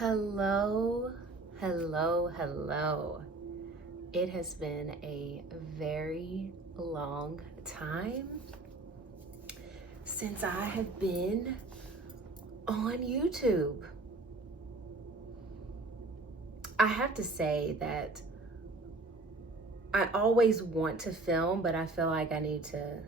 Hello, hello. It has been a very long time since I have been on YouTube. I have to say that I always want to film, but I feel like I need to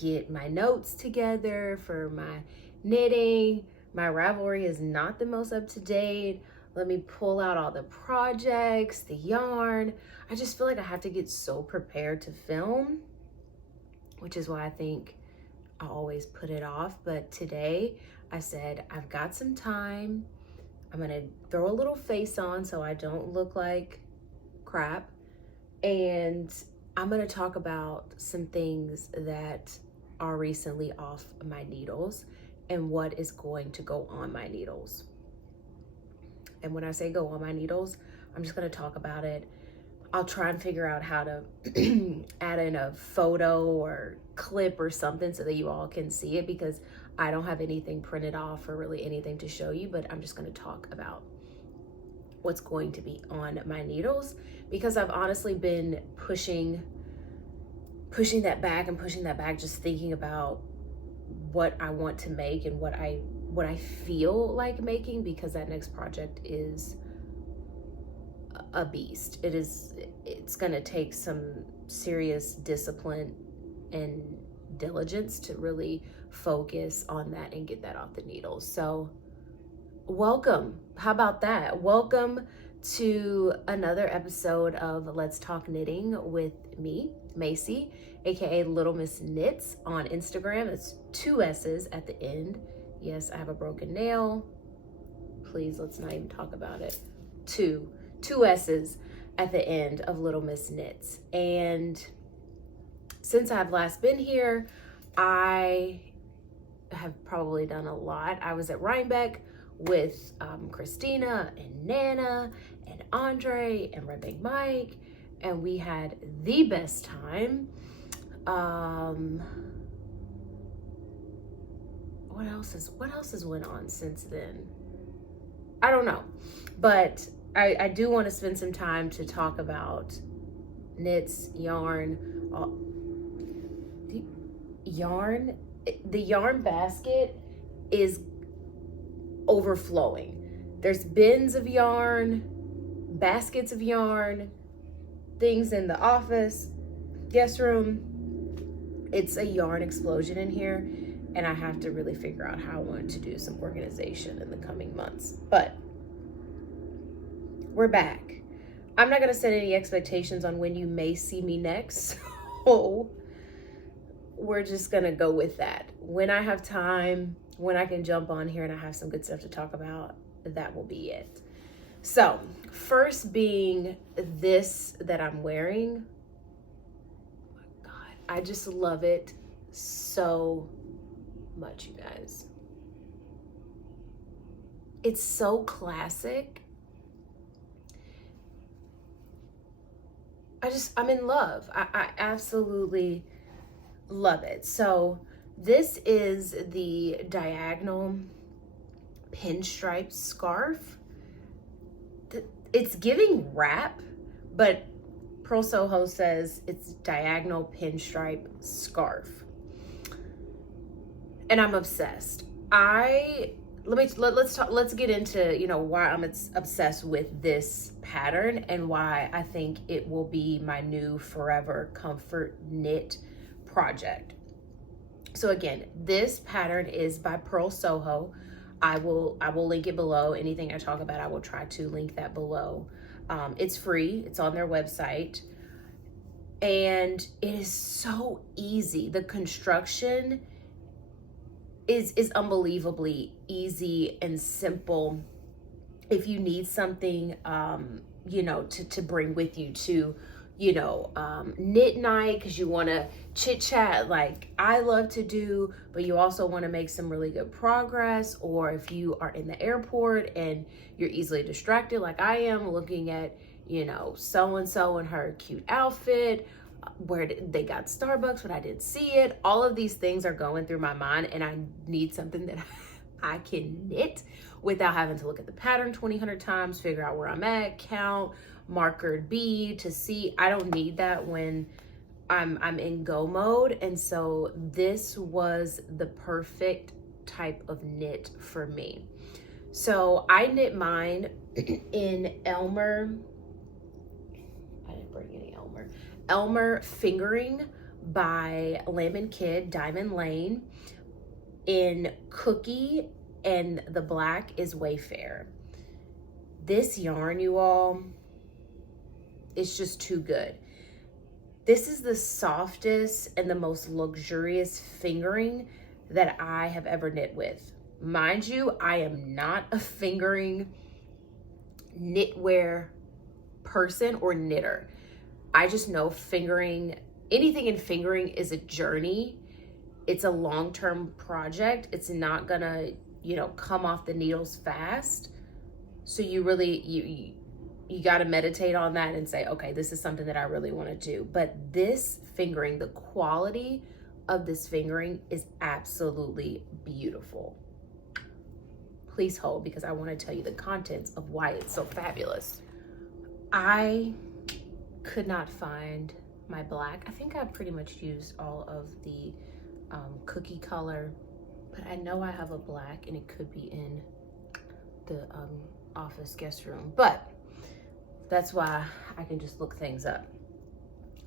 get my notes together for my knitting. My Ravelry is not the most up to date. Let me pull out all the projects, the yarn. I just feel like I have to get so prepared to film, which is why I think I always put it off. But today I said, I've got some time. I'm gonna throw a little face on so I don't look like crap. And I'm gonna talk about some things that are recently off my needles and what is going to go on my needles. And when I say go on my needles, I'm just gonna talk about it. I'll try and figure out how to add in a photo or clip or something so that you all can see it, because I don't have anything printed off or really anything to show you, but I'm just gonna talk about what's going to be on my needles, because I've honestly been pushing that back, just thinking about what I want to make and what I feel like making, because that next project is a beast. It's gonna take some serious discipline and diligence to really focus on that and get that off the needles. So welcome. How about that? Welcome to another episode of Let's Talk Knitting with me, Macy, aka Little Miss Knits on Instagram. It's 2 S's at the end. Yes, I have a broken nail. Please, let's not even talk about it. Two S's at the end of Little Miss Knits. And since I've last been here, I have probably done a lot. I was at Rhinebeck with Christina and Nana and Andre and Red Bank Mike, and we had the best time. What else has went on since then? I don't know, but I do want to spend some time to talk about knits, yarn, the yarn basket is overflowing. There's bins of yarn, baskets of yarn, things in the office, guest room. It's a yarn explosion in here, and I have to really figure out how I want to do some organization in the coming months. But we're back. I'm not going to set any expectations on when you may see me next. So we're just going to go with that. When I have time, when I can jump on here and I have some good stuff to talk about, that will be it. So first being this that I'm wearing. Oh my God, I just love it so much, you guys. It's so classic. I'm in love. I absolutely love it. So this is the diagonal pinstripe scarf. It's giving wrap, but Purl Soho says it's diagonal pinstripe scarf. And I'm obsessed. Let's get into, why I'm obsessed with this pattern and why I think it will be my new forever comfort knit project. So again, this pattern is by Purl Soho. I will link it below. Anything I talk about, I will try to link that below. It's free. It's on their website. And it is so easy. The construction is unbelievably easy and simple. If you need something, to bring with you to, knit night, because you want to chit chat like I love to do, but you also want to make some really good progress. Or if you are in the airport and you're easily distracted like I am, looking at, so-and-so and her cute outfit, where they got Starbucks, but I didn't see it. All of these things are going through my mind, and I need something that I can knit without having to look at the pattern 2,000 times, figure out where I'm at, count, marker B to see. I don't need that when I'm in go mode. And so this was the perfect type of knit for me. So I knit mine in Elmer. I didn't bring any Elmer. Elmer Fingering by Lamb & Kid, Diamond Lane, in Cookie, and the black is Wayfarer. This yarn, you all, is just too good. This is the softest and the most luxurious fingering that I have ever knit with. Mind you, I am not a fingering knitwear person or knitter. I just know fingering, anything in fingering is a journey. It's a long-term project. It's not gonna, you know, come off the needles fast. So you really, you got to meditate on that and say, okay, this is something that I really want to do. But this fingering, the quality of this fingering is absolutely beautiful. Please hold, because I want to tell you the contents of why it's so fabulous. I could not find my black. I think I pretty much used all of the cookie color, but I know I have a black and it could be in the office guest room, but that's why I can just look things up.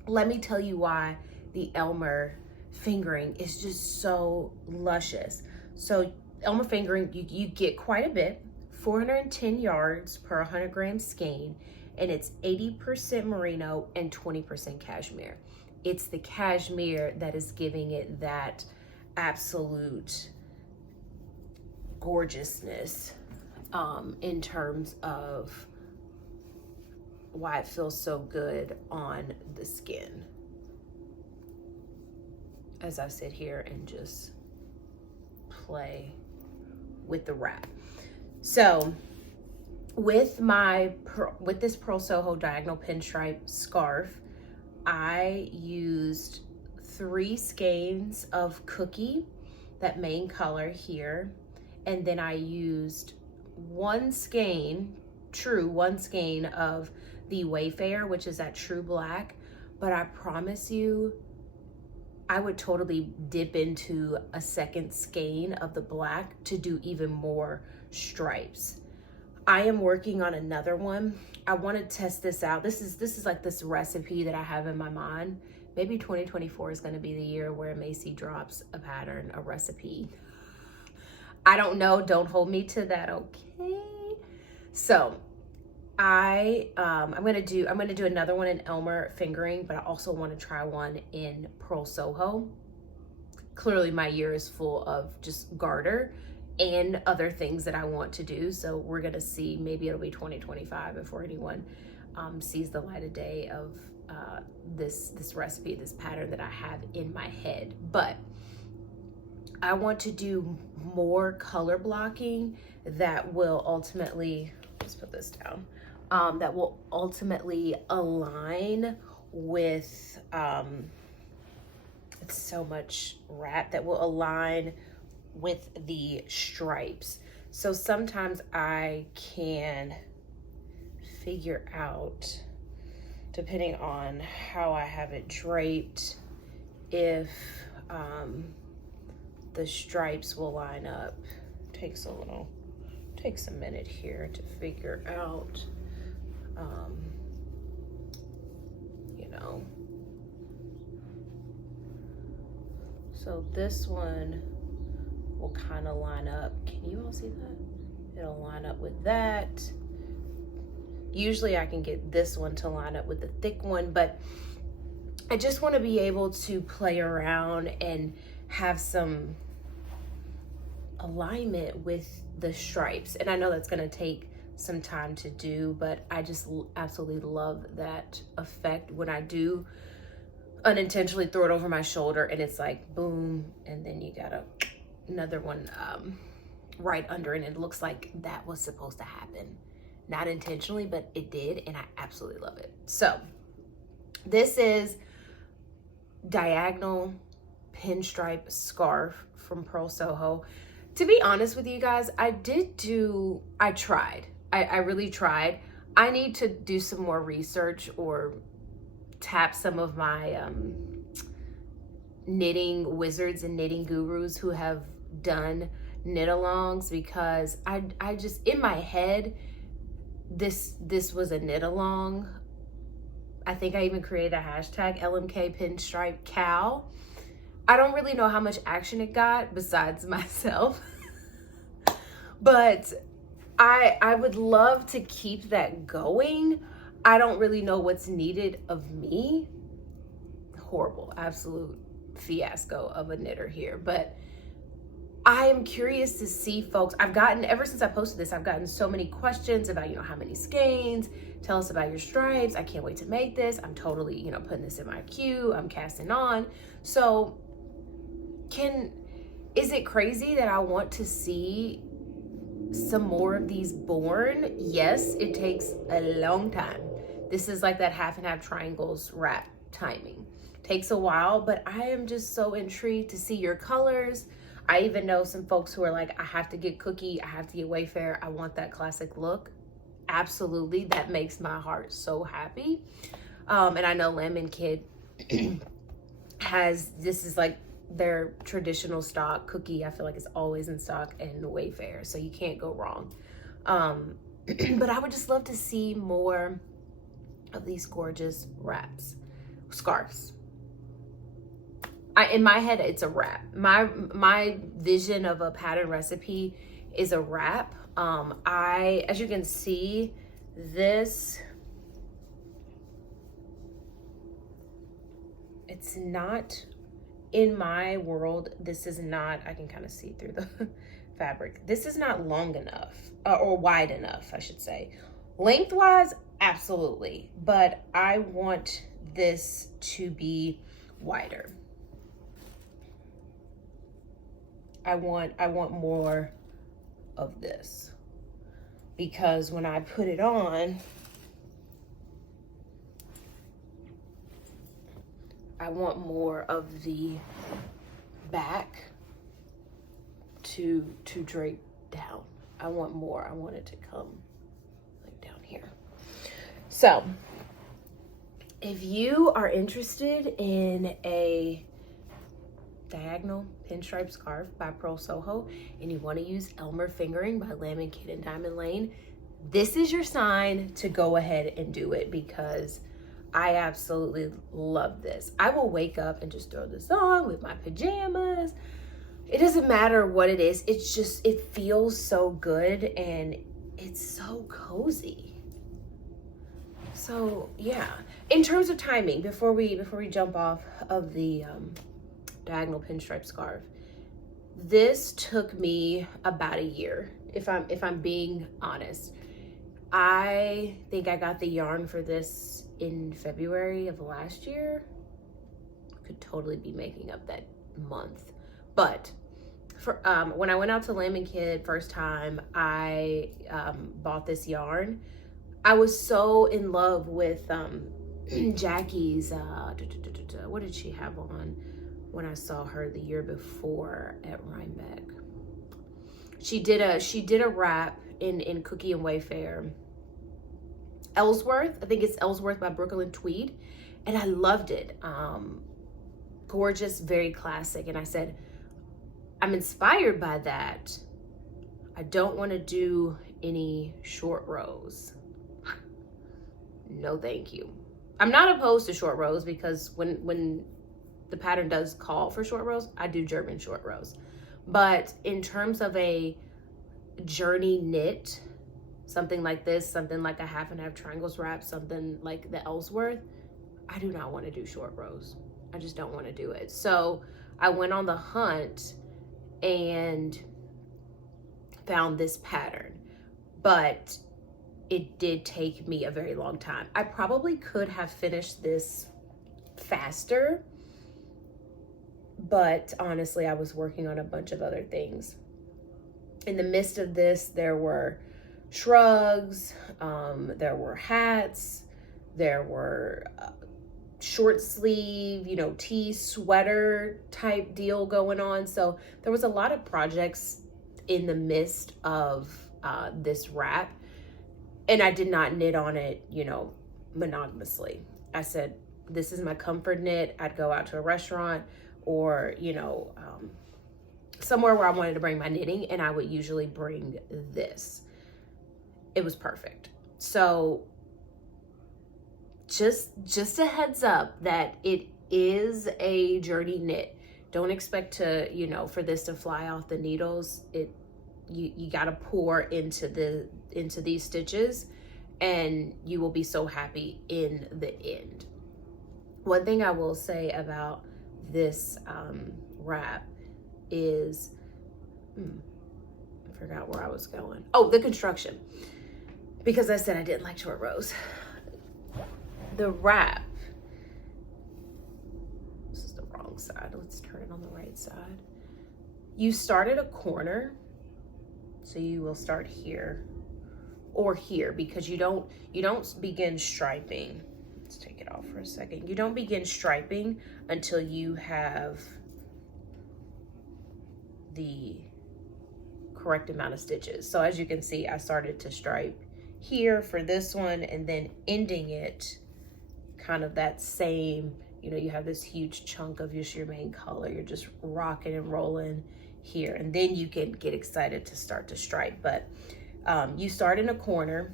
Let me tell you why the Elmer fingering is just so luscious. So Elmer fingering, you get quite a bit, 410 yards per 100 gram skein, and it's 80% merino and 20% cashmere. It's the cashmere that is giving it that absolute gorgeousness in terms of why it feels so good on the skin. As I sit here and just play with the wrap. So with this Purl Soho diagonal pinstripe scarf, I used 3 skeins of Cookie, that main color here, and then I used one skein of the Wayfarer, which is that true black. But I promise you, I would totally dip into a second skein of the black to do even more stripes. I am working on another one. I want to test this out. This is like this recipe that I have in my mind. Maybe 2024 is going to be the year where Macy drops a pattern, a recipe. I don't know. Don't hold me to that, okay? So I'm gonna do another one in Elmer fingering, but I also want to try one in Purl Soho. Clearly my year is full of just garter and other things that I want to do. So we're gonna see, maybe it'll be 2025 before anyone sees the light of day of this recipe, this pattern that I have in my head. But I want to do more color blocking that will ultimately, let's put this down, that will ultimately align with, it's so much wrap, that will align with the stripes. So sometimes I can figure out, depending on how I have it draped, if the stripes will line up. Takes a minute here to figure out, you know. So this one will kind of line up. Can you all see that? It'll line up with that. Usually I can get this one to line up with the thick one, but I just want to be able to play around and have some alignment with the stripes. And I know that's going to take some time to do, but I just absolutely love that effect when I do unintentionally throw it over my shoulder and it's like boom, and then you got another one right under, and it looks like that was supposed to happen. Not intentionally, but it did, and I absolutely love it. So this is diagonal pinstripe scarf from Purl Soho. To be honest with you guys, I tried. I really tried. I need to do some more research or tap some of my knitting wizards and knitting gurus who have done knit alongs, because I just, in my head, this was a knit along. I think I even created a hashtag LMK Pinstripe Cow. I don't really know how much action it got besides myself, but I would love to keep that going. I don't really know what's needed of me. Horrible, absolute fiasco of a knitter here, but I am curious to see, folks. I've gotten, ever since I posted this, I've gotten so many questions about, how many skeins, tell us about your stripes. I can't wait to make this. I'm totally, putting this in my queue. I'm casting on. So is it crazy that I want to see some more of these born? Yes, it takes a long time. This is like that half and half triangles wrap timing. Takes a while, but I am just so intrigued to see your colors. I even know some folks who are like, I have to get Cookie, I have to get Wayfarer, I want that classic look. Absolutely, that makes my heart so happy. And I know Lemon Kid this is like their traditional stock. Cookie, I feel like, is always in stock, and Wayfarer, so you can't go wrong. But I would just love to see more of these gorgeous scarves. In my head, it's a wrap. My vision of a pattern recipe is a wrap. As you can see, this, it's not, in my world, this is not, I can kind of see through the fabric. This is not long enough, or wide enough, I should say. Lengthwise, absolutely, but I want this to be wider. I want more of this, because when I put it on, I want more of the back to drape down. I want more. I want it to come like down here. So if you are interested in a diagonal pinstripe scarf by Purl Soho, and you want to use Elmer fingering by Lemon Kid and Diamond Lane, this is your sign to go ahead and do it, because I absolutely love this. I will wake up and just throw this on with my pajamas. It doesn't matter what it is. It's just, it feels so good and it's so cozy. So yeah, in terms of timing, before we jump off of the diagonal pinstripe scarf, this took me about a year, if I'm being honest. I think I got the yarn for this in February of last year. Could totally be making up that month, but for when I went out to Lemon Kid first time, I bought this yarn. I was so in love with Jackie's what did she have on when I saw her the year before at Rhinebeck? She did a wrap in Cookie and Wayfarer. Ellsworth, I think it's Ellsworth by Brooklyn Tweed, and I loved it. Gorgeous, very classic. And I said, I'm inspired by that. I don't want to do any short rows. No, thank you. I'm not opposed to short rows, because when the pattern does call for short rows, I do German short rows. But in terms of a journey knit, something like this, something like a half and half triangles wrap, something like the Ellsworth, I do not want to do short rows. I just don't want to do it. So I went on the hunt and found this pattern, but it did take me a very long time. I probably could have finished this faster, but honestly, I was working on a bunch of other things. In the midst of this, there were shrugs, there were hats, there were short sleeve, tee sweater type deal going on. So there was a lot of projects in the midst of this wrap. And I did not knit on it, you know, monogamously. I said, this is my comfort knit. I'd go out to a restaurant or, you know, somewhere where I wanted to bring my knitting, and I would usually bring this. It was perfect. So just a heads up that it is a journey knit. Don't expect to, you know, for this to fly off the needles. You got to pour into these stitches, and you will be so happy in the end. One thing I will say about this wrap is, I forgot where I was going. Oh, the construction. Because I said I didn't like short rows. The wrap, this is the wrong side. Let's turn it on the right side. You start at a corner, so you will start here or here, because you don't begin striping. Let's take it off for a second. You don't begin striping until you have the correct amount of stitches. So as you can see, I started to stripe here for this one, and then ending it kind of that same, you know, you have this huge chunk of just your main color. You're just rocking and rolling here, and then you can get excited to start to stripe. But you start in a corner,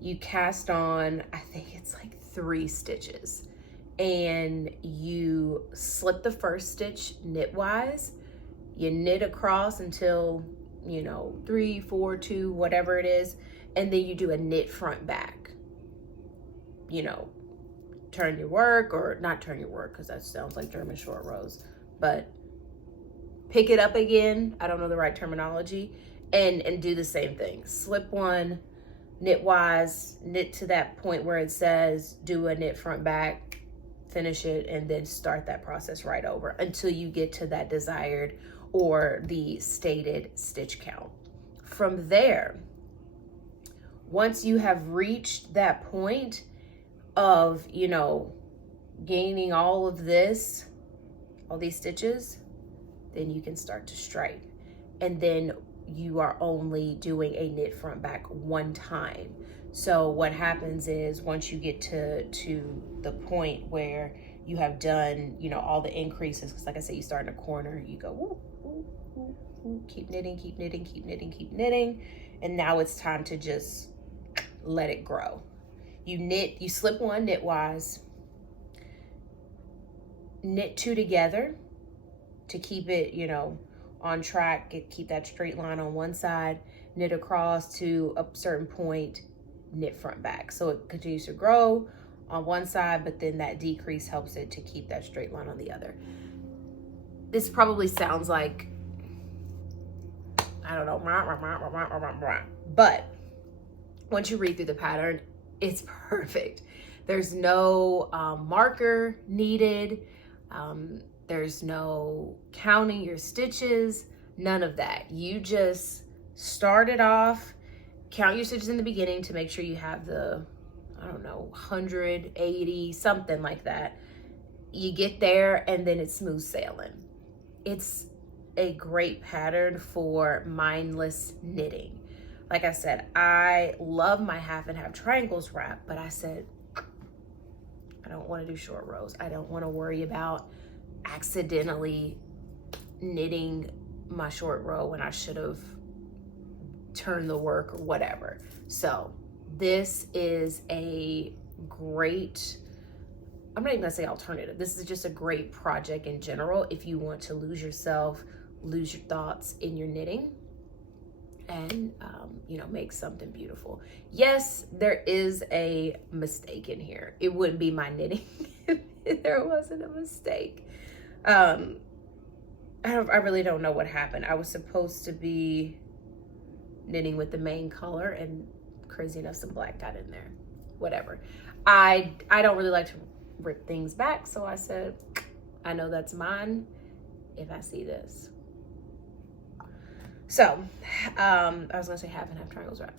you cast on, I think it's like 3 stitches, and you slip the first stitch knitwise. You knit across until, you know, 3, 4, 2, whatever it is, and then you do a knit front back. You know, turn your work, or not turn your work, because that sounds like German short rows, but pick it up again. I don't know the right terminology, and do the same thing. Slip one, knitwise, knit to that point where it says do a knit front back, finish it, and then start that process right over until you get to that desired or the stated stitch count. From there, once you have reached that point of, you know, gaining all of this, all these stitches, then you can start to stripe. And then you are only doing a knit front back one time. So what happens is, once you get to the point where you have done, you know, all the increases, because like I said, you start in a corner, you go woo, woo, woo, woo, keep knitting, keep knitting, keep knitting, keep knitting, and now it's time to just let it grow. You knit, you slip one knitwise, knit 2 together to keep it, you know, on track, keep that straight line on one side, knit across to a certain point, knit front back. So it continues to grow on one side, but then that decrease helps it to keep that straight line on the other. This probably sounds like, I don't know, but once you read through the pattern, it's perfect. There's no marker needed. There's no counting your stitches, none of that. You just start it off, count your stitches in the beginning to make sure you have the, I don't know, 180, something like that. You get there, and then it's smooth sailing. It's a great pattern for mindless knitting. Like I said, I love my half and half triangles wrap, but I said, I don't want to do short rows. I don't want to worry about accidentally knitting my short row when I should have turned the work or whatever. So this is a great, I'm not even gonna say alternative. This is just a great project in general if you want to lose yourself, lose your thoughts in your knitting, and you know, make something beautiful. Yes, there is a mistake in here. It wouldn't be my knitting if there wasn't a mistake. I really don't know what happened. I was supposed to be knitting with the main color, and crazy enough, some black got in there. Whatever. I don't really like to rip things back, so I said, I know that's mine if I see this. So, I was gonna say half and half triangles wrap.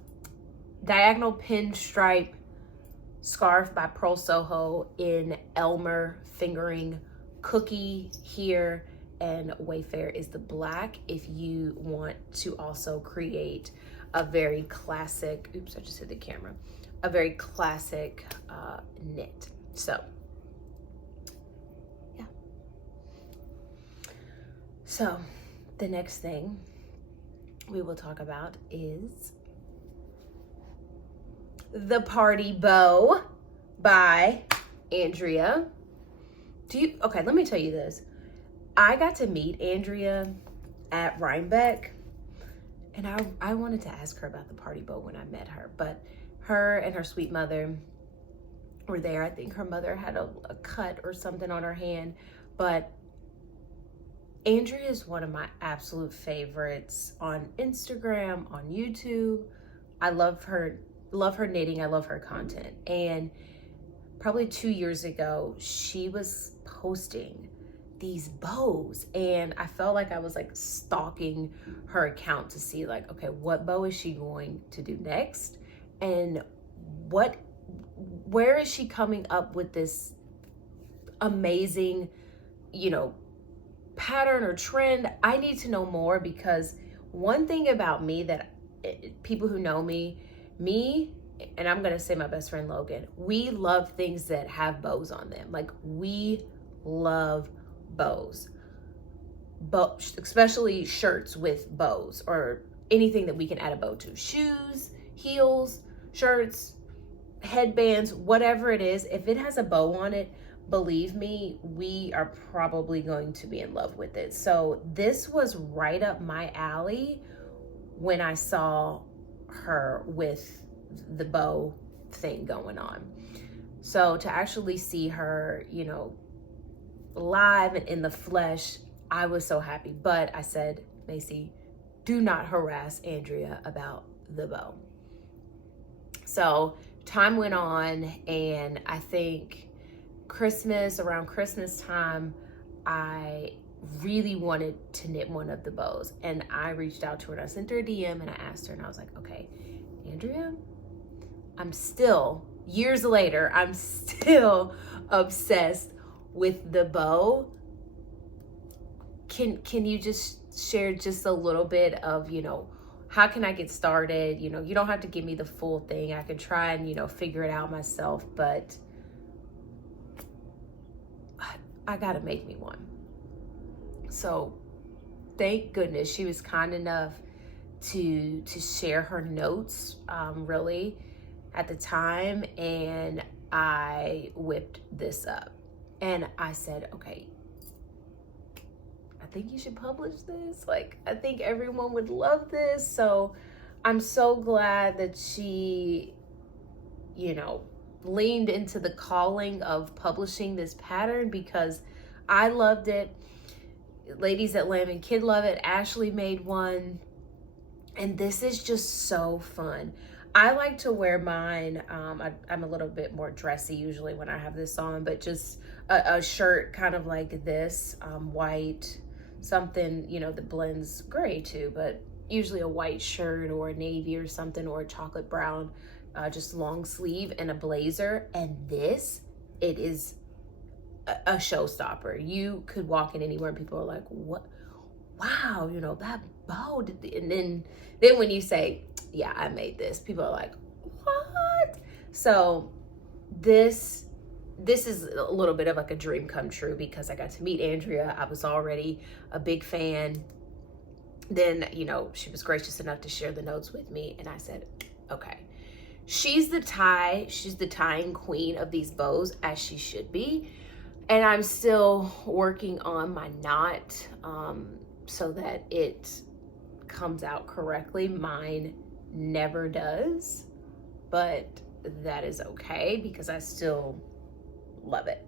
Diagonal pinstripe scarf by Purl Soho in Elmer fingering cookie here, and Wayfarer is the black if you want to also create a very classic, oops, I just hit the camera, a very classic knit. So, yeah. So, the next thing we will talk about is the Party Bow by Andrea. Okay, let me tell you this. I got to meet Andrea at Rhinebeck, and I wanted to ask her about the Party Bow when I met her, but her and her sweet mother were there. I think her mother had a cut or something on her hand, but Andrea is one of my absolute favorites on Instagram, on YouTube. I love her knitting. I love her content. And probably 2 years ago, she was posting these bows, and I felt like I was like stalking her account to see like, okay, what bow is she going to do next? And where is she coming up with this amazing, pattern or trend? I need to know more, because one thing about me that people who know me, and I'm gonna say my best friend Logan, we love things that have bows on them. Like, we love bows, especially shirts with bows, or anything that we can add a bow to. Shoes, heels, shirts, headbands, whatever it is, if it has a bow on it, believe me, we are probably going to be in love with it. So this was right up my alley when I saw her with the bow thing going on. So to actually see her, live and in the flesh, I was so happy. But I said, Macy, do not harass Andrea about the bow. So time went on, and I think around Christmas time, I really wanted to knit one of the bows, and I reached out to her and I sent her a DM and I asked her, and I was like, okay, Andrea, years later, I'm still obsessed with the bow. Can you just share just a little bit of, how can I get started? You don't have to give me the full thing. I could try and, figure it out myself, but I gotta make me one. So thank goodness she was kind enough to share her notes, really, at the time, and I whipped this up. And I said, okay, I think you should publish this. Like, I think everyone would love this. So I'm so glad that she, leaned into the calling of publishing this pattern, because I loved it. Ladies at Lamb and Kid love it. Ashley made one, and this is just so fun. I like to wear mine. I'm a little bit more dressy usually when I have this on, but just a shirt kind of like this, white, something, that blends gray too, but usually a white shirt or a navy or something, or a chocolate brown, just long sleeve, and a blazer. And this, it is a showstopper. You could walk in anywhere and people are like, what? Wow, that bow. And then when you say, yeah, I made this, people are like, what? So this is a little bit of like a dream come true, because I got to meet Andrea. I was already a big fan. Then, she was gracious enough to share the notes with me, and I said, okay, she's the tying queen of these bows, as she should be. And I'm still working on my knot, so that it comes out correctly. Mine never does, but that is okay, because I still love it.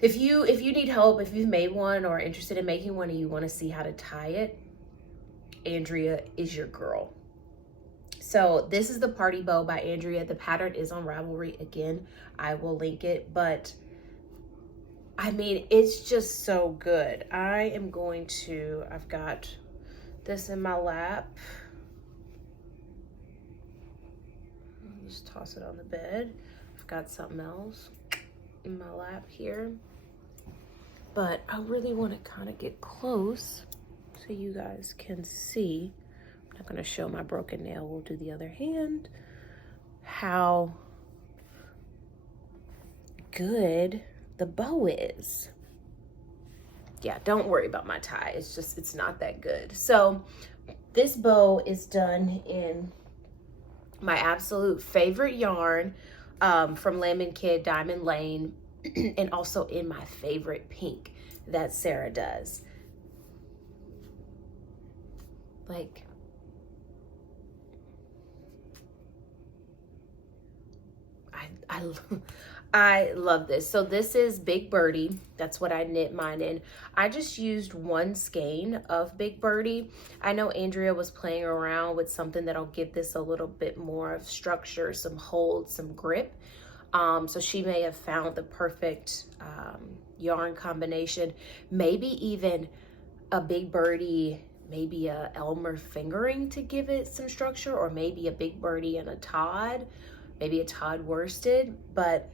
If you need help, if you've made one or interested in making one and you want to see how to tie it, Andrea is your girl. So this is the Party Bow by Andrea. The pattern is on Ravelry. Again, I will link it, but I mean, it's just so good. I've got this in my lap. I'll just toss it on the bed. I've got something else in my lap here. but I really want to kind of get close so you guys can see. I'm not going to show my broken nail. We'll do the other hand. How good the bow is. Yeah, don't worry about my tie. It's just, it's not that good. So this bow is done in my absolute favorite yarn from Lamb Kid Diamond Lane, and also in my favorite pink that Sarah does. Like, I love this. So this is Big Birdie. That's what I knit mine in. I just used one skein of Big Birdie. I know Andrea was playing around with something that'll give this a little bit more of structure, some hold, some grip. So she may have found the perfect yarn combination. Maybe even a Big Birdie, maybe a Elmer fingering to give it some structure, or maybe a Big Birdie and a Tod, maybe a Tod Worsted. But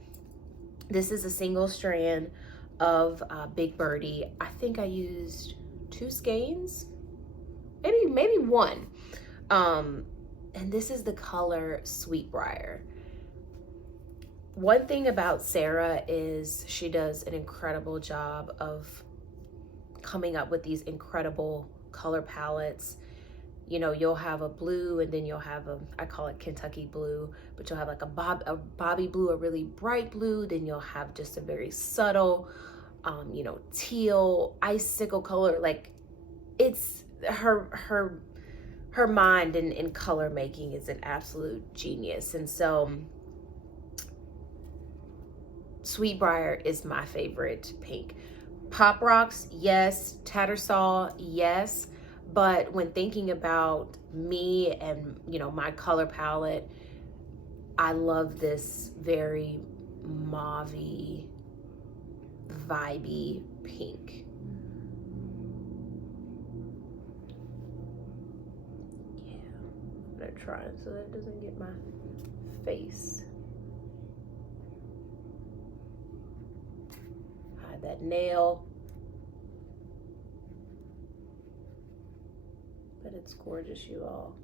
this is a single strand of Big Birdie. I think I used 2 skeins, maybe one. And this is the color Sweetbriar. One thing about Sarah is she does an incredible job of coming up with these incredible color palettes. You know, you'll have a blue, and then you'll have a, I call it Kentucky blue, but you'll have like a bobby blue, a really bright blue. Then you'll have just a very subtle, you know, teal, icicle color. Like, it's her mind in color making is an absolute genius. And so Sweetbriar is my favorite pink. Pop Rocks, yes. Tattersall, yes. But when thinking about me and, you know, my color palette, I love this very mauvey, vibey pink. Yeah, I'm gonna try it so that it doesn't get my face. Hide that nail. But it's gorgeous, you all.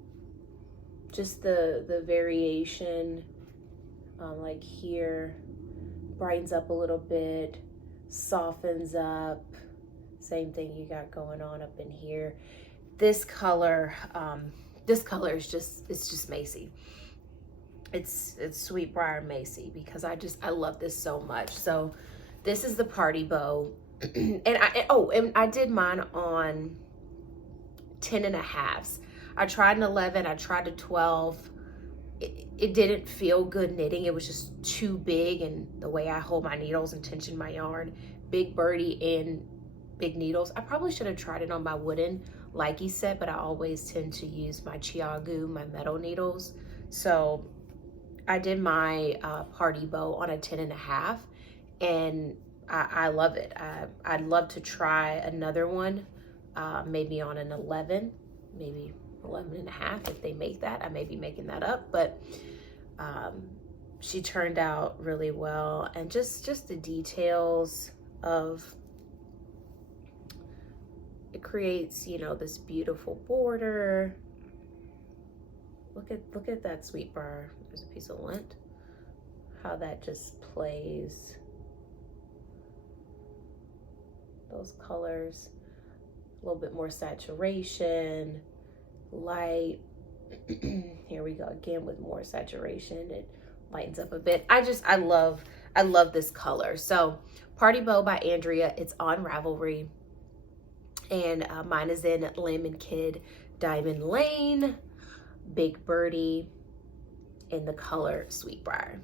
Just the variation, like here, brightens up a little bit, softens up. Same thing you got going on up in here. This color is just, it's just Macy. It's Sweetbriar Macy, because I love this so much. So this is the party bow. and I did mine on 10.5s. I tried an 11, I tried a 12. It didn't feel good knitting. It was just too big, and the way I hold my needles and tension my yarn, Big Birdie and big needles. I probably should have tried it on my wooden likey set, but I always tend to use my Chiagu, my metal needles. So I did my party bow on a 10.5, and I love it. I'd love to try another one, maybe on an 11, maybe 11.5 if they make that. I may be making that up, but she turned out really well. And just the details of it creates, you know, this beautiful border. Look at that Sweetbriar. There's a piece of lint. How that just plays. Those colors, a little bit more saturation, light. Here we go again with more saturation. It lightens up a bit. I love this color. So Party Bow by Andrea. It's on Ravelry, and mine is in Lamb Kid Diamond Lane, Big Birdie, in the color Sweetbriar.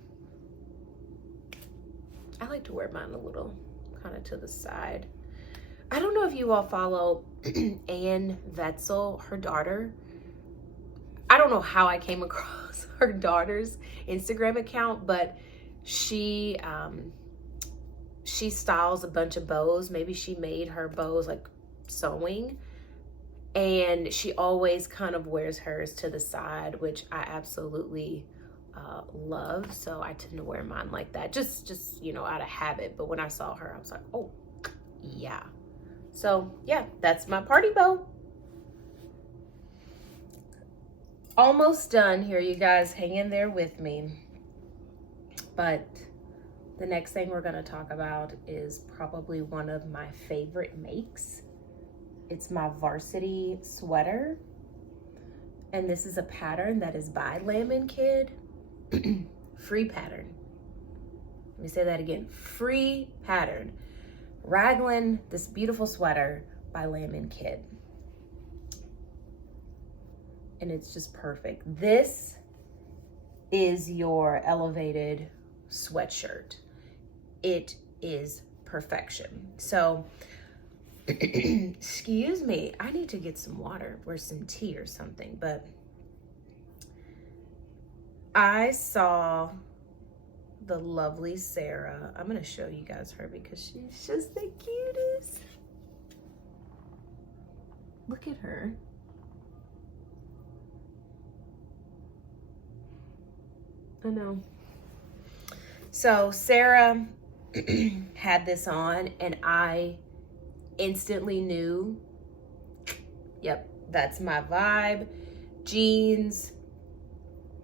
I like to wear mine a little kind of to the side. I don't know if you all follow Ann Vetzel, her daughter. I don't know how I came across her daughter's Instagram account, but she styles a bunch of bows. Maybe she made her bows like sewing, and she always kind of wears hers to the side, which I absolutely love. So I tend to wear mine like that, just you know, out of habit. But when I saw her, I was like, oh, Yeah. So yeah, that's my party bow. Almost done here, you guys. Hang in there with me. But the next thing we're gonna talk about is probably one of my favorite makes. It's my Varsity sweater. And this is a pattern that is by Lamb Kid. Free pattern. Let me say that again. Free pattern. Raglan, this beautiful sweater by Lamb Kid. And it's just perfect. This is your elevated sweatshirt. It is perfection. So, excuse me, I need to get some water or some tea or something, but I saw the lovely Sarah. I'm gonna show you guys her because she's just the cutest. Look at her. I know. So Sarah had this on and I instantly knew, yep, that's my vibe. Jeans,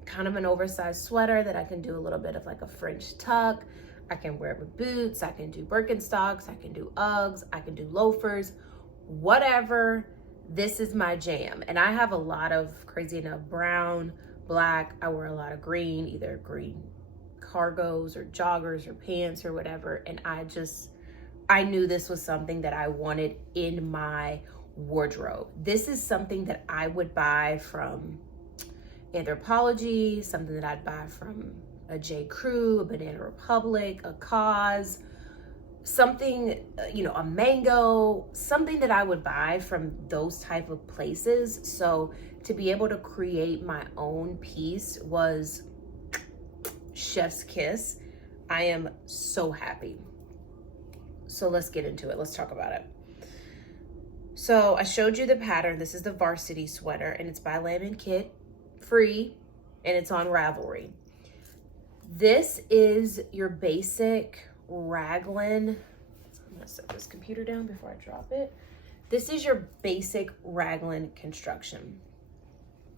kind of an oversized sweater that I can do a little bit of like a French tuck. I can wear it with boots. I can do Birkenstocks. I can do Uggs. I can do loafers, whatever. This is my jam. And I have a lot of, crazy enough, brown, black. I wear a lot of green, either green cargos or joggers or pants or whatever. And I knew this was something that I wanted in my wardrobe. This is something that I would buy from Anthropologie, something that I'd buy from a J. Crew, a Banana Republic, a Cause, something, a Mango, something that I would buy from those type of places. So to be able to create my own piece was chef's kiss. I am so happy. So let's get into it. Let's talk about it. So I showed you the pattern. This is the Varsity sweater and it's by Lamb Kid, free, and it's on Ravelry. This is your basic raglan. I'm gonna set this computer down before I drop it. This is your basic raglan construction.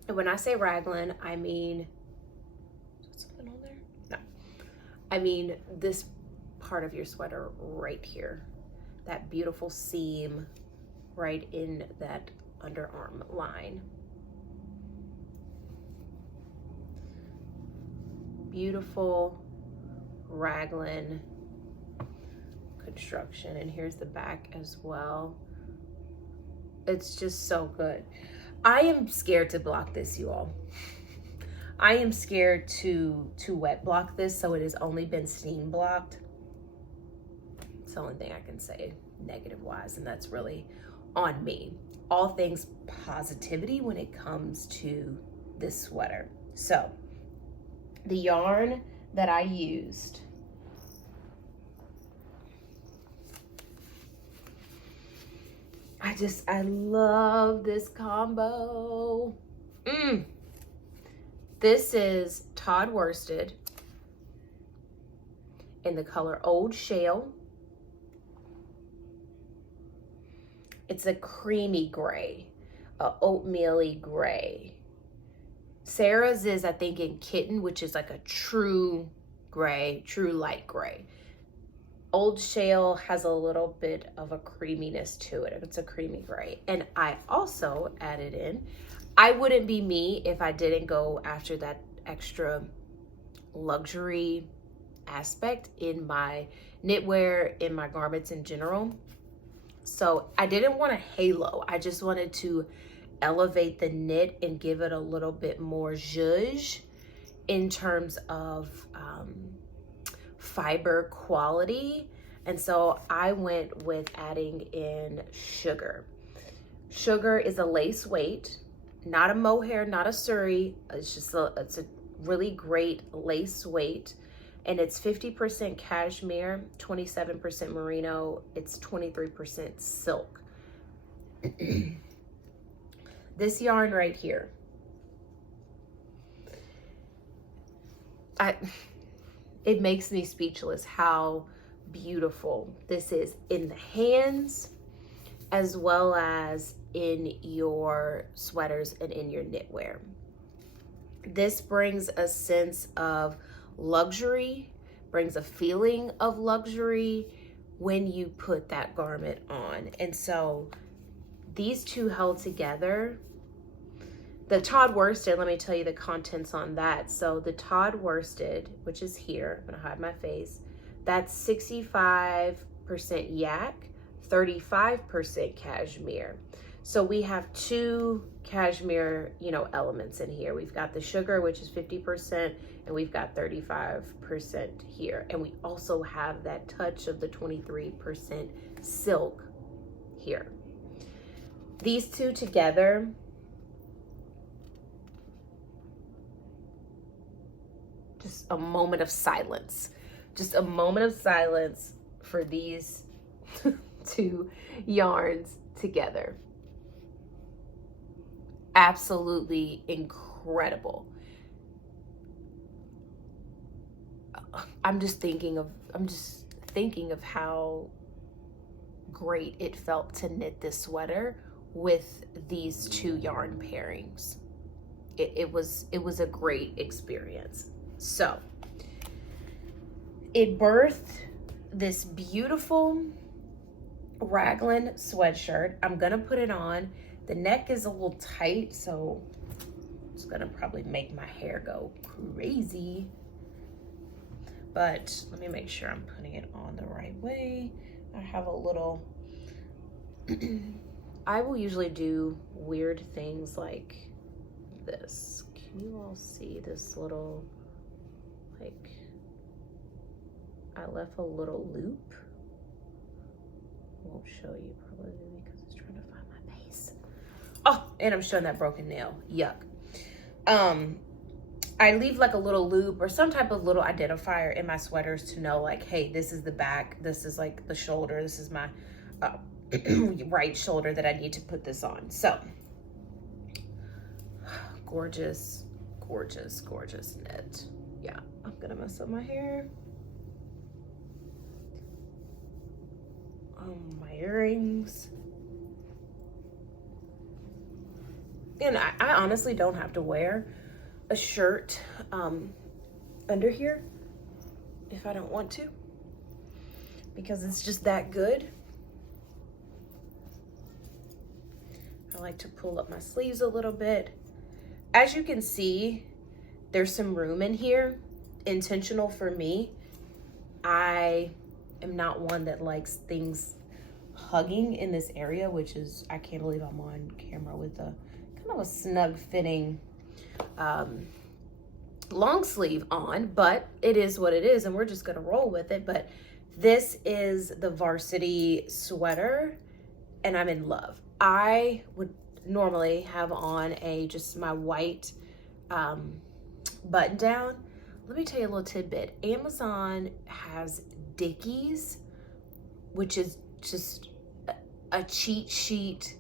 And when I say raglan, I mean, is something on there? No. I mean this part of your sweater right here. That beautiful seam right in that underarm line. Beautiful raglan construction. And here's the back as well. It's just so good. I am scared to block this, you all. I am scared to wet block this, so it has only been steam blocked. It's the only thing I can say negative wise, and that's really on me. All things positivity when it comes to this sweater. So the yarn that I used, I love this combo. This is Tod Worsted in the color Old Shale. It's a creamy gray, a oatmeal-y gray. Sarah's is, I think, in Kitten, which is like a true gray, true light gray. Old Shale has a little bit of a creaminess to it. It's a creamy gray. And I also added in, I wouldn't be me if I didn't go after that extra luxury aspect in my knitwear, in my garments in general. So I didn't want a halo. I just wanted to elevate the knit and give it a little bit more zhuzh in terms of fiber quality. And so I went with adding in sugar. Sugar is a lace weight, not a mohair, not a suri. It's a really great lace weight. And it's 50% cashmere, 27% merino, it's 23% silk. This yarn right here, it makes me speechless how beautiful this is in the hands as well as in your sweaters and in your knitwear. This brings a sense of luxury, brings a feeling of luxury when you put that garment on. And so these two held together. The Tod Worsted, let me tell you the contents on that. So the Tod Worsted, which is here, I'm gonna hide my face, that's 65% yak, 35% cashmere. So we have two cashmere, you know, elements in here. We've got the sugar, which is 50%, and we've got 35% here. And we also have that touch of the 23% silk here. These two together, just a moment of silence. Just a moment of silence for these two yarns together. Absolutely incredible. I'm just thinking of how great it felt to knit this sweater with these two yarn pairings. It was a great experience. So it birthed this beautiful raglan sweatshirt. I'm gonna put it on. The neck is a little tight, so it's gonna probably make my hair go crazy. But let me make sure I'm putting it on the right way. I have a little, I will usually do weird things like this. Can you all see this little, like, I left a little loop. Won't show you probably because it's trying to find my base. Oh, and I'm showing that broken nail. Yuck. I leave like a little loop or some type of little identifier in my sweaters to know, like, hey, this is the back, this is like the shoulder, this is my right shoulder that I need to put this on. So gorgeous, gorgeous, gorgeous knit. Yeah, I'm gonna mess up my hair. Oh, my earrings. And I honestly don't have to wear a shirt under here if I don't want to, because it's just that good. I like to pull up my sleeves a little bit. As you can see, there's some room in here, intentional for me. I am not one that likes things hugging in this area, which is, I can't believe I'm on camera with a kind of a snug fitting long sleeve on, but it is what it is, and we're just gonna roll with it. But this is the Varsity sweater, and I'm in love. I would normally have on just my white button down. Let me tell you a little tidbit. Amazon has Dickies, which is just a cheat sheet,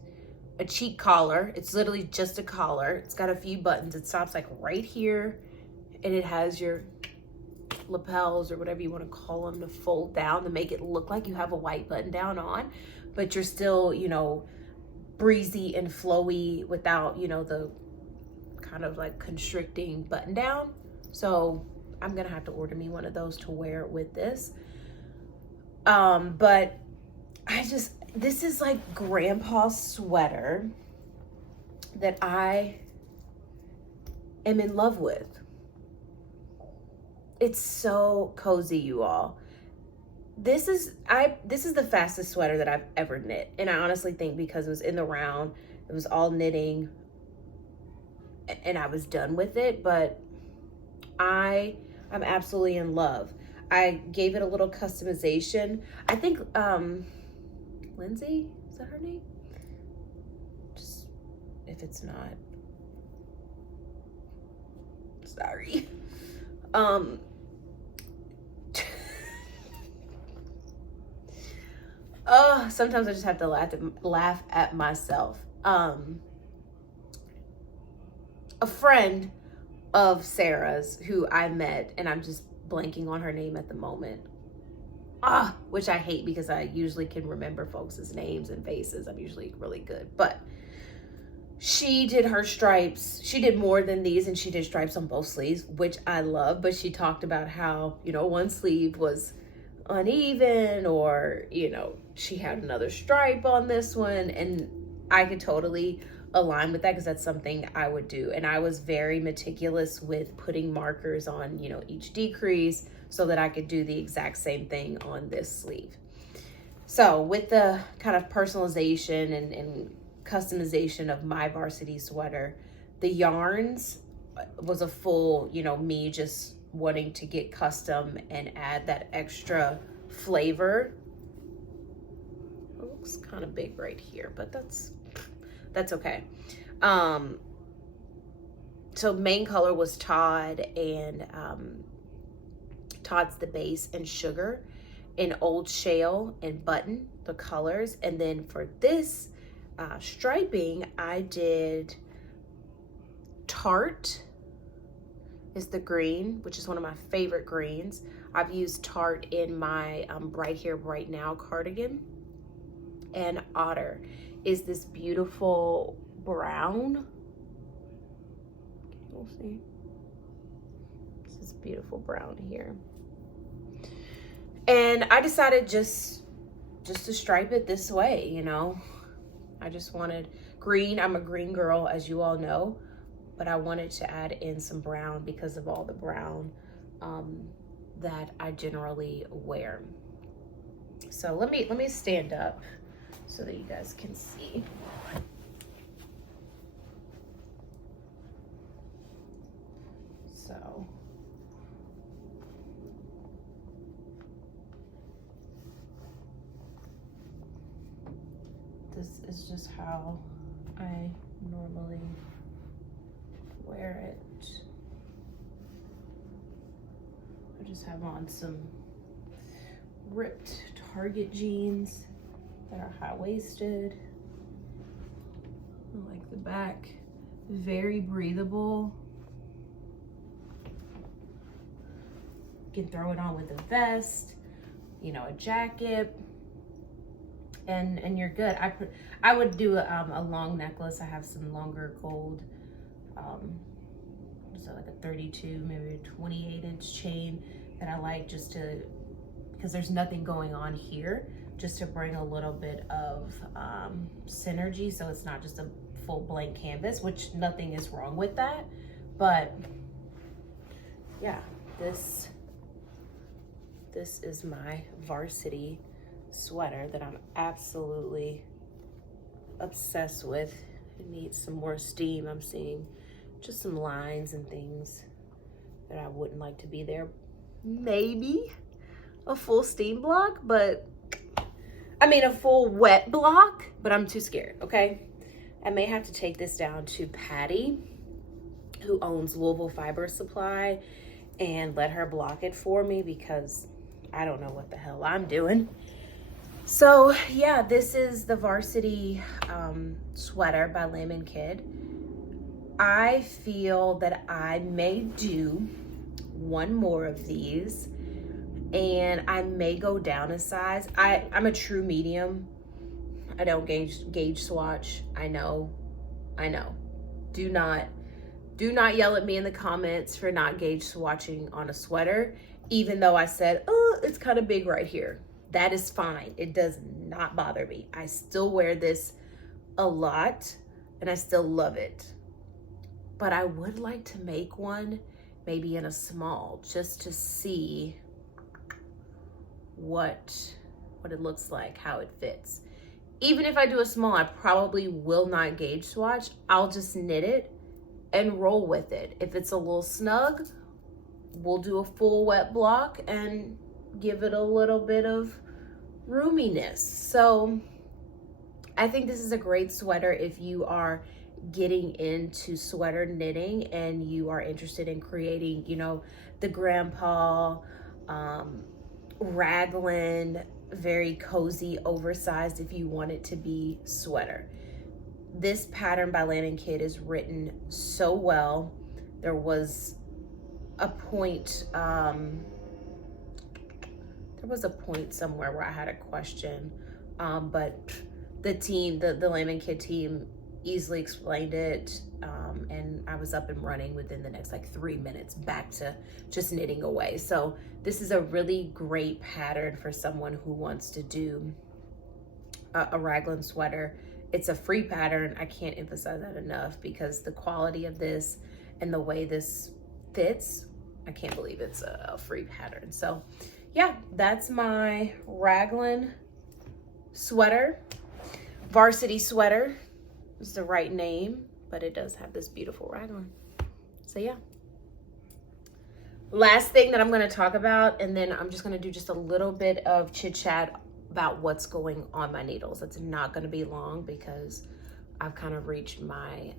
a cheat collar. It's literally just a collar. It's got a few buttons. It stops like right here, and it has your lapels or whatever you want to call them to fold down to make it look like you have a white button down on, but you're still, you know, breezy and flowy without, you know, the kind of like constricting button down. So I'm gonna have to order me one of those to wear with this. But this is like grandpa's sweater that I am in love with. It's so cozy, you all. This is the fastest sweater that I've ever knit. And I honestly think because it was in the round, it was all knitting, and I was done with it, but I'm absolutely in love. I gave it a little customization. I think Lindsay, is that her name? Just, if it's not, sorry. Sometimes I just have to laugh at myself. A friend of Sarah's who I met, and I'm just blanking on her name at the moment. which I hate because I usually can remember folks' names and faces. I'm usually really good. But she did her stripes. She did more than these, and she did stripes on both sleeves, which I love. But she talked about how, you know, one sleeve was uneven, or, you know, she had another stripe on this one. And I could totally align with that because that's something I would do. And I was very meticulous with putting markers on, you know, each decrease so that I could do the exact same thing on this sleeve. So with the kind of personalization and customization of my varsity sweater, the yarns was a full, you know, me just wanting to get custom and add that extra flavor. It looks kind of big right here, but that's okay. So main color was Tod, and Tod's the base, and Sugar, and Old Shale and Button, the colors. And then for this striping, I did Tart is the green, which is one of my favorite greens. I've used Tart in my Bright Here Bright Now cardigan. And Otter is this beautiful brown. We'll see. This is beautiful brown here. And I decided just to stripe it this way, you know. I just wanted green. I'm a green girl, as you all know, but I wanted to add in some brown because of all the brown that I generally wear. So let me stand up so that you guys can see. So this is just how I normally wear it. I just have on some ripped Target jeans that are high-waisted. I like the back, very breathable. You can throw it on with a vest, you know, a jacket, and you're good. I would do a long necklace. I have some longer gold, so like a 32, maybe a 28-inch chain that I like, just to, because there's nothing going on here, just to bring a little bit of synergy, so it's not just a full blank canvas, which nothing is wrong with that. But yeah, this is my varsity sweater that I'm absolutely obsessed with. It needs some more steam. I'm seeing just some lines and things that I wouldn't like to be there. Maybe a full steam block, but I mean a full wet block, but I'm too scared, okay? I may have to take this down to Patty, who owns Louisville Fiber Supply, and let her block it for me, because I don't know what the hell I'm doing. So yeah, this is the varsity sweater by Lemon Kid. I feel that I may do one more of these, and I may go down a size. I'm a true medium. I don't gauge swatch. I know. Do not yell at me in the comments for not gauge swatching on a sweater, even though I said, oh, it's kind of big right here. That is fine. It does not bother me. I still wear this a lot and I still love it. But I would like to make one maybe in a small, just to see what it looks like, how it fits. Even if I do a small, I probably will not gauge swatch. I'll just knit it and roll with it. If it's a little snug, we'll do a full wet block and give it a little bit of roominess. So I think this is a great sweater if you are getting into sweater knitting and you are interested in creating, you know, the grandpa raglan, very cozy, oversized, if you want it to be sweater. This pattern by Lemon Kid is written so well. There was a point there was a point somewhere where I had a question, but the team, the Layman Kid team easily explained it, and I was up and running within the next like 3 minutes, back to just knitting away. So this is a really great pattern for someone who wants to do a raglan sweater. It's a free pattern. I can't emphasize that enough, because the quality of this and the way this fits, I can't believe it's a free pattern. So yeah, that's my raglan sweater. Varsity sweater is the right name, but it does have this beautiful raglan. So yeah. Last thing that I'm going to talk about, and then I'm just going to do just a little bit of chit chat about what's going on my needles. It's not going to be long because I've kind of reached my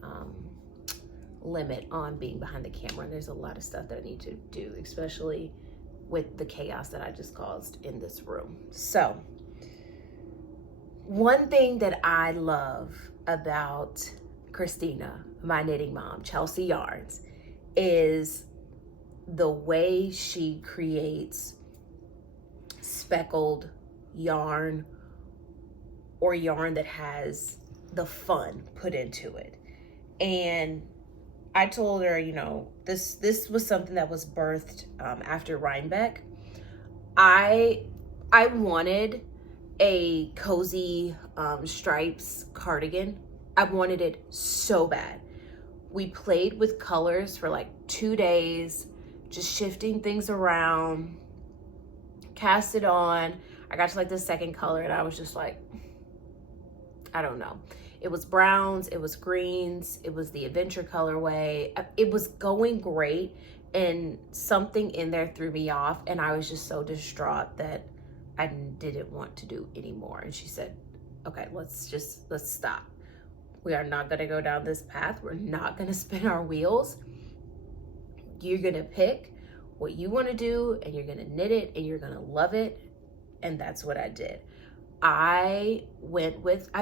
limit on being behind the camera. There's a lot of stuff that I need to do, especially with the chaos that I just caused in this room. So one thing that I love about Christina, my knitting mom, Chelsea Yarns, is the way she creates speckled yarn, or yarn that has the fun put into it. And I told her, you know, this was something that was birthed after Rhinebeck. I wanted a cozy stripes cardigan. I wanted it so bad. We played with colors for like 2 days, just shifting things around, cast it on. I got to like the second color and I was just like, I don't know. It was browns, it was greens, it was the adventure colorway. It was going great, and something in there threw me off, and I was just so distraught that I didn't want to do anymore. And she said, okay, let's stop. We are not gonna go down this path. We're not gonna spin our wheels. You're gonna pick what you wanna do, and you're gonna knit it, and you're gonna love it. And that's what I did. I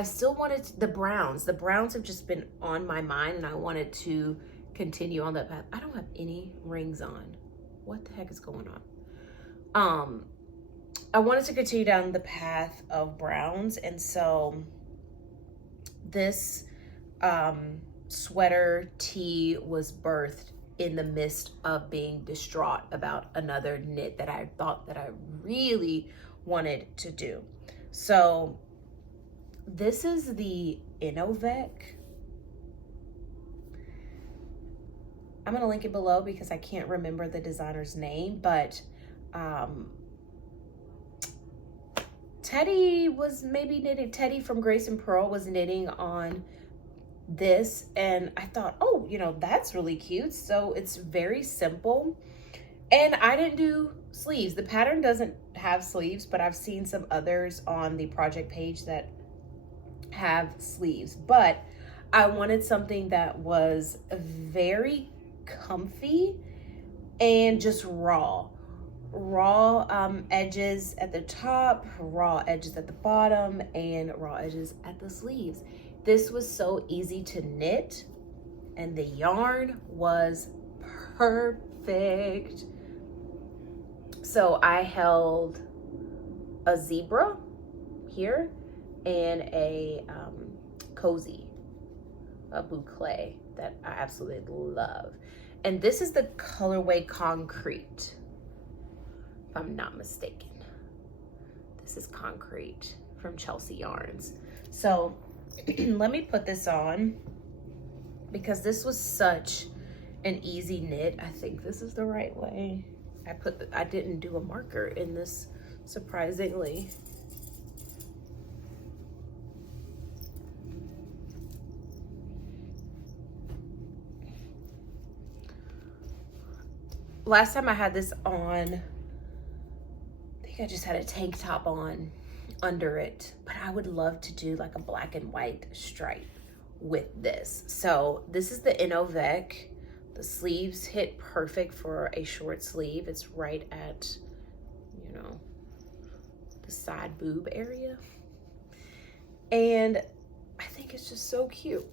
still wanted the browns. The browns have just been on my mind, and I wanted to continue on that path. I don't have any rings on. What the heck is going on? I wanted to continue down the path of browns, and so this sweater tee was birthed in the midst of being distraught about another knit that I thought that I really wanted to do. So this is the Inovec. I'm gonna link it below because I can't remember the designer's name, but Teddy was maybe knitting, Teddy from Grace and Purl was knitting on this, and I thought, oh, you know, that's really cute. So it's very simple. And I didn't do sleeves. The pattern doesn't have sleeves, but I've seen some others on the project page that have sleeves. But I wanted something that was very comfy and just raw. Raw edges at the top, raw edges at the bottom, and raw edges at the sleeves. This was so easy to knit, and the yarn was perfect. So I held a zebra here and a cozy, a boucle that I absolutely love. And this is the colorway Concrete, if I'm not mistaken. This is Concrete from Chelsea Yarns. So let me put this on, because this was such an easy knit. I think this is the right way. I didn't do a marker in this, surprisingly. Last time I had this on, I think I just had a tank top on under it, but I would love to do like a black and white stripe with this. So this is the Inovec. The sleeves hit perfect for a short sleeve. It's right at, you know, the side boob area. And I think it's just so cute.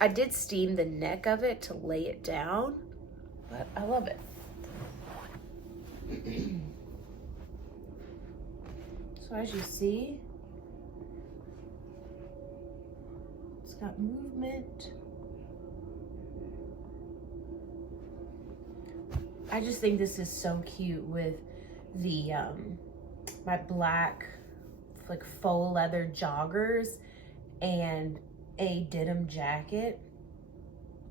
I did steam the neck of it to lay it down, but I love it. So as you see, it's got movement. I just think this is so cute with the my black like faux leather joggers and a denim jacket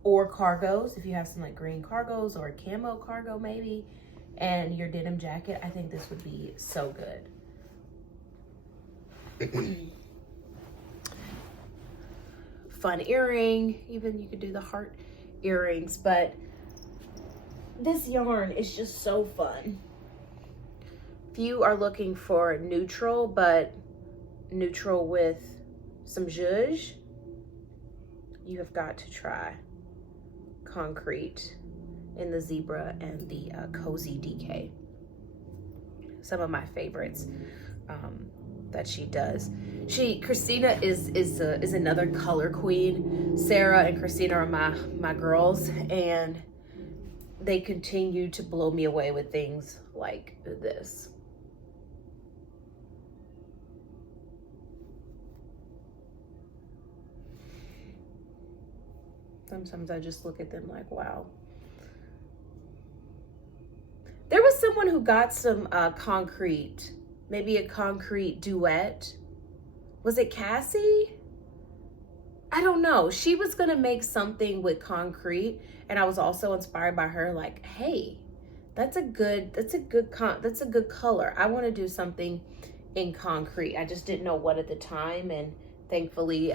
or cargos. If you have some like green cargos or a camo cargo maybe, and your denim jacket, I think this would be so good. Fun earring, even you could do the heart earrings, but this yarn is just so fun. If you are looking for neutral, but neutral with some zhuzh, you have got to try Concrete in the zebra and the cozy DK. Some of my favorites that she does. Christina is another color queen. Sarah and Christina are my girls, and they continue to blow me away with things like this. Sometimes I just look at them like, wow. There was someone who got some concrete, maybe a concrete duet. Was it Cassie? I don't know. She was gonna make something with concrete, and I was also inspired by her. Like, hey, that's a good color. I want to do something in concrete. I just didn't know what at the time, and thankfully,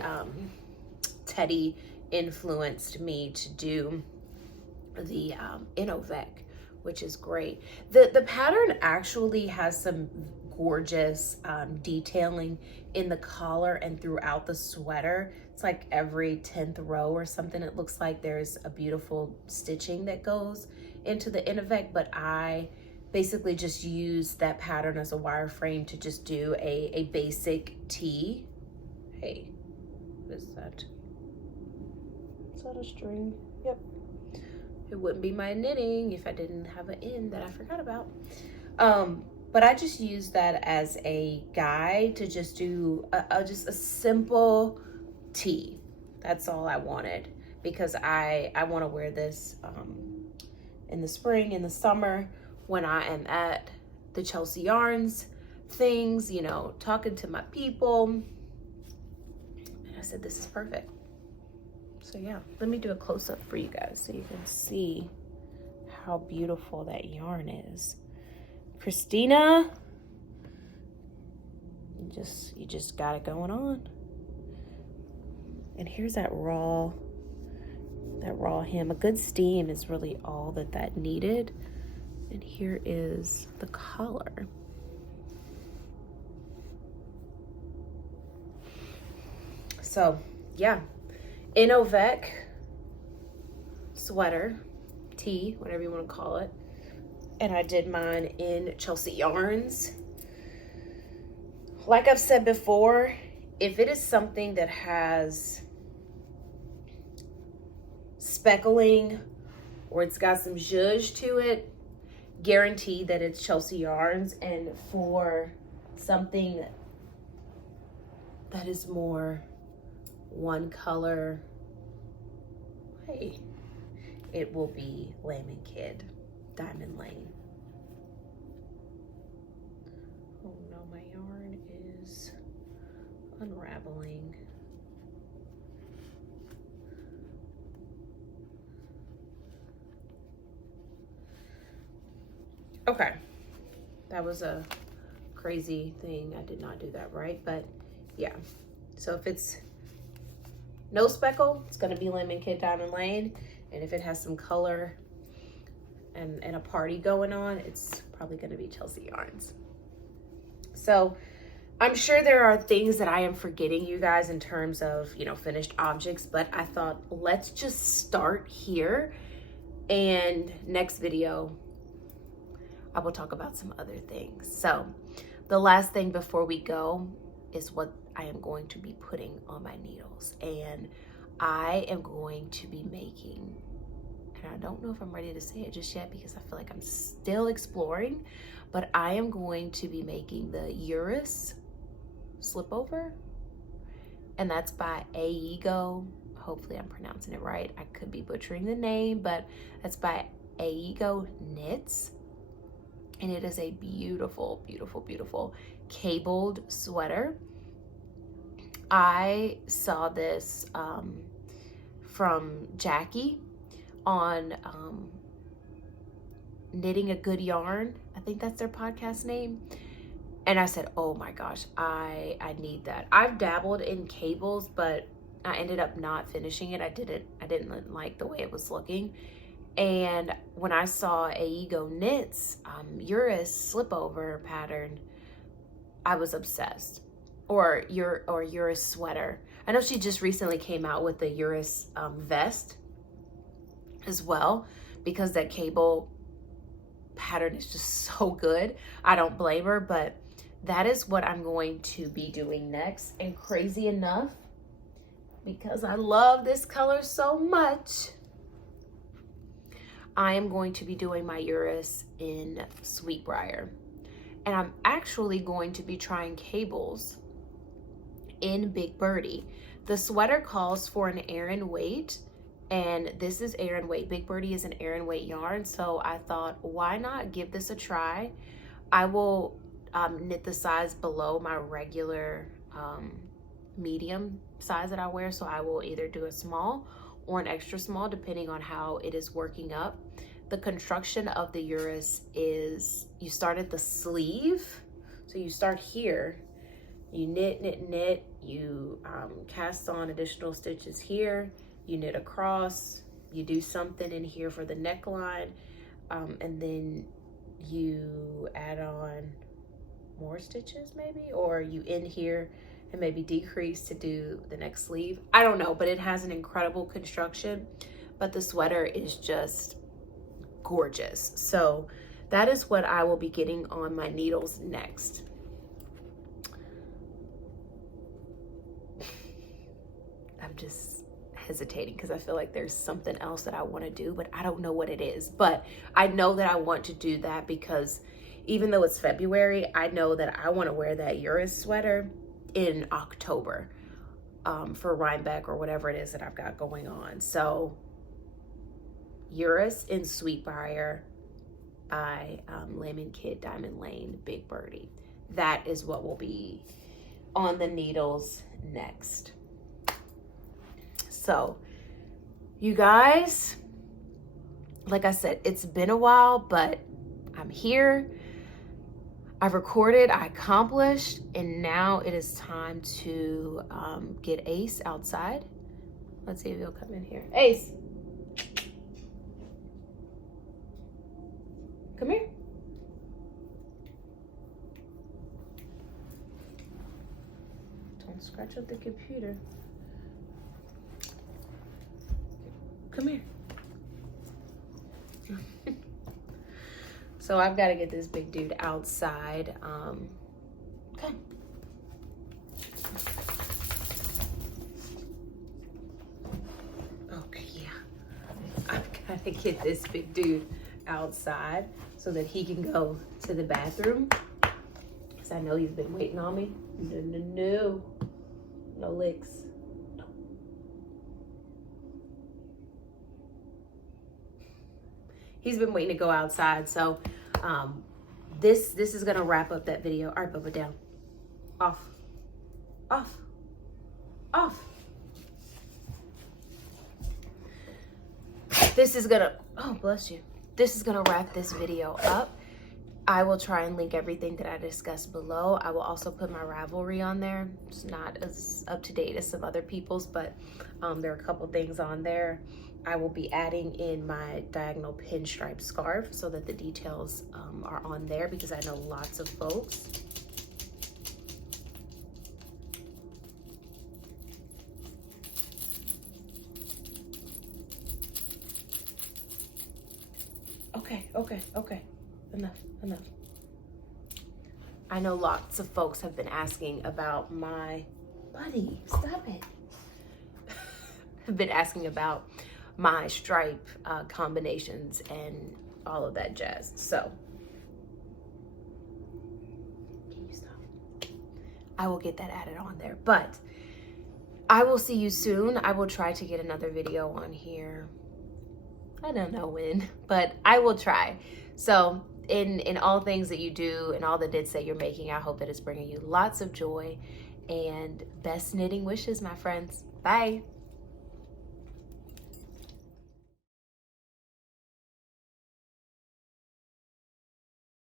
Teddy influenced me to do the Inovec, which is great. The pattern actually has some gorgeous detailing in the collar and throughout the sweater. It's like every 10th row or something. It looks like there's a beautiful stitching that goes into the Inovec, but I basically just use that pattern as a wireframe to just do a basic tee. Hey, what is that? Is that a string? Yep. It wouldn't be my knitting if I didn't have an end that I forgot about. But I just use that as a guide to just do just a simple tee. That's all I wanted, because I want to wear this in the spring, in the summer, when I am at the Chelsea Yarns things, you know, talking to my people. And I said, this is perfect. So yeah, let me do a close-up for you guys so you can see how beautiful that yarn is. Christina, you just got it going on. And here's that raw hem. A good steam is really all that needed. And here is the collar. So yeah, Inovec sweater, tee, whatever you want to call it. And I did mine in Chelsea Yarns. Like I've said before, if it is something that has speckling or it's got some zhuzh to it, guaranteed that it's Chelsea Yarns. And for something that is more one color, hey, it will be Lamb & Kid Diamond Lane. Oh no, my yarn is unraveling. Okay, that was a crazy thing. I did not do that right, but yeah. So if it's no speckle, it's gonna be Lemon Kid Diamond Lane. And if it has some color and a party going on, it's probably gonna be Chelsea Yarns. So I'm sure there are things that I am forgetting, you guys, in terms of, you know, finished objects, but I thought let's just start here, and next video I will talk about some other things. So the last thing before we go is what I am going to be putting on my needles, and I am going to be making and I don't know if I'm ready to say it just yet because I feel like I'm still exploring, but I am going to be making the Eurus slipover, and that's by Aigo. Hopefully I'm pronouncing it right. I could be butchering the name, but that's by Aigo Knits. And it is a beautiful, beautiful, beautiful cabled sweater. I saw this from Jackie on Knitting a Good Yarn. I think that's their podcast name. And I said, oh my gosh, I need that. I've dabbled in cables, but I ended up not finishing it. I didn't like the way it was looking. And when I saw Aigo Knits Eurus slipover pattern, I was obsessed. Or Eurus sweater. I know she just recently came out with the Eurus vest as well, because that cable pattern is just so good. I don't blame her, but that is what I'm going to be doing next. And crazy enough, because I love this color so much, I am going to be doing my Eurus in Sweetbriar. And I'm actually going to be trying cables in Big Birdie. The sweater calls for an Aran weight, and this is Aran weight. Big Birdie is an Aran weight yarn, so I thought, why not give this a try? I will knit the size below my regular medium size that I wear, so I will either do a small or an extra small depending on how it is working up. The construction of the Eurus is, you start at the sleeve, so you start here, you knit, knit, knit, you cast on additional stitches here, you knit across, you do something in here for the neckline, and then you add on more stitches maybe, or you end here and maybe decrease to do the next sleeve. I don't know, but it has an incredible construction, but the sweater is just gorgeous. So that is what I will be getting on my needles next. I'm just hesitating because I feel like there's something else that I want to do, but I don't know what it is. But I know that I want to do that because even though it's February, I know that I want to wear that Eurus sweater in October for Rhinebeck or whatever it is that I've got going on. So Eurus in Sweetbriar by Lemon Kid Diamond Lane Big Birdie. That is what will be on the needles next. So you guys, like I said, it's been a while, but I'm here. I've recorded, I accomplished, and now it is time to get Ace outside. Let's see if he'll come in here. Ace, come here. Don't scratch up the computer. Come here. So I've got to get this big dude outside. Come. Okay, yeah. I've got to get this big dude outside so that he can go to the bathroom. Because I know he's been waiting on me. No licks. He's been waiting to go outside, so this is gonna wrap up that video. All right, Bubba, down. Off. Off. Off. This is gonna, oh, bless you. This is gonna wrap this video up. I will try and link everything that I discussed below. I will also put my Ravelry on there. It's not as up to date as some other people's, but there are a couple things on there. I will be adding in my diagonal pinstripe scarf so that the details are on there, because I know lots of folks okay, enough. I know lots of folks have been asking about my, buddy, stop it. Have been asking about my stripe combinations and all of that jazz. So can you stop? I will get that added on there, but I will see you soon. I will try to get another video on here. I don't know when, but I will try. So in all things that you do and all the knits that you're making, I hope that it's bringing you lots of joy and best knitting wishes, my friends. Bye.